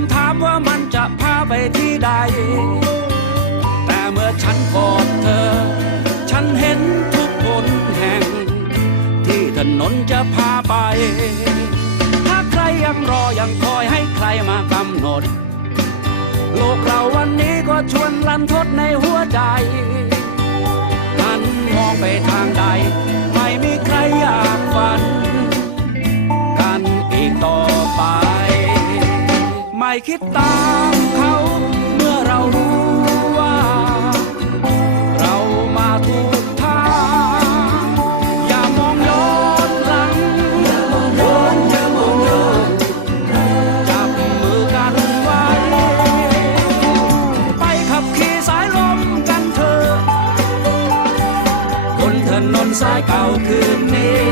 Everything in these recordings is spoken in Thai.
ำถามว่ามันจะพาไปที่ใด แต่เมื่อฉันกอดเธอ ฉันเห็นทุกคนแห่ง ที่ถนนจะพาไป ถ้าใครยังรอยังคอยให้ใครมากำหนด โลกเราวันนี้ก็ชวนลันทดในหัวใจหันมองไปทาง คิดตามเขา เมื่อเรารู้ว่า เรามาถูกทางอย่ามองย้อนหลังวนอย่ามองย้อนจับมือกันไว้ ไปขับขี่สายลมกันเถอะบนถนนสายเก่าคืนนี้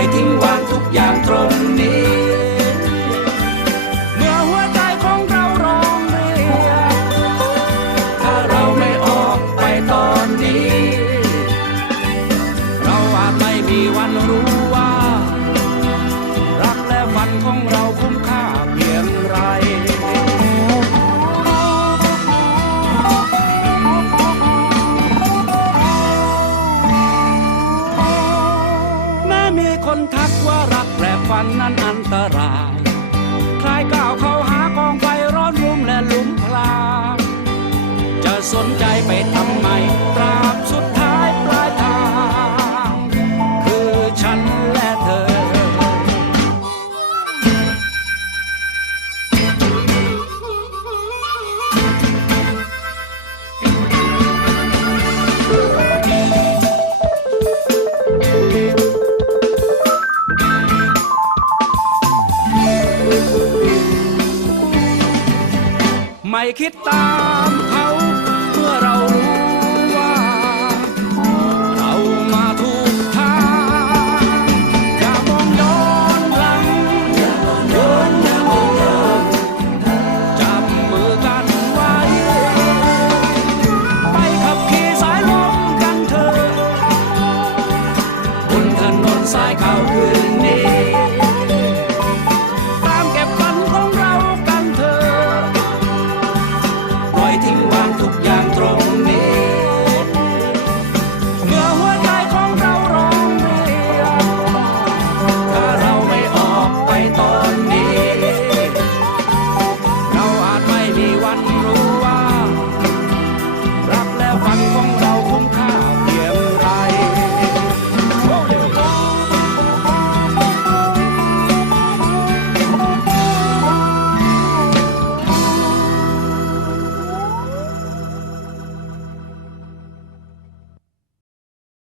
อยทิ้งวางทุกอย่างตรงนี้ คนทักว่ารักและฝันนั้นอันตรายใครก้าวเข้าหากองไฟร้อนรุมและลุมพลางจะสนใจไปทำไมตรา คิดตามิ้งวางทุกอย่างตรงนี้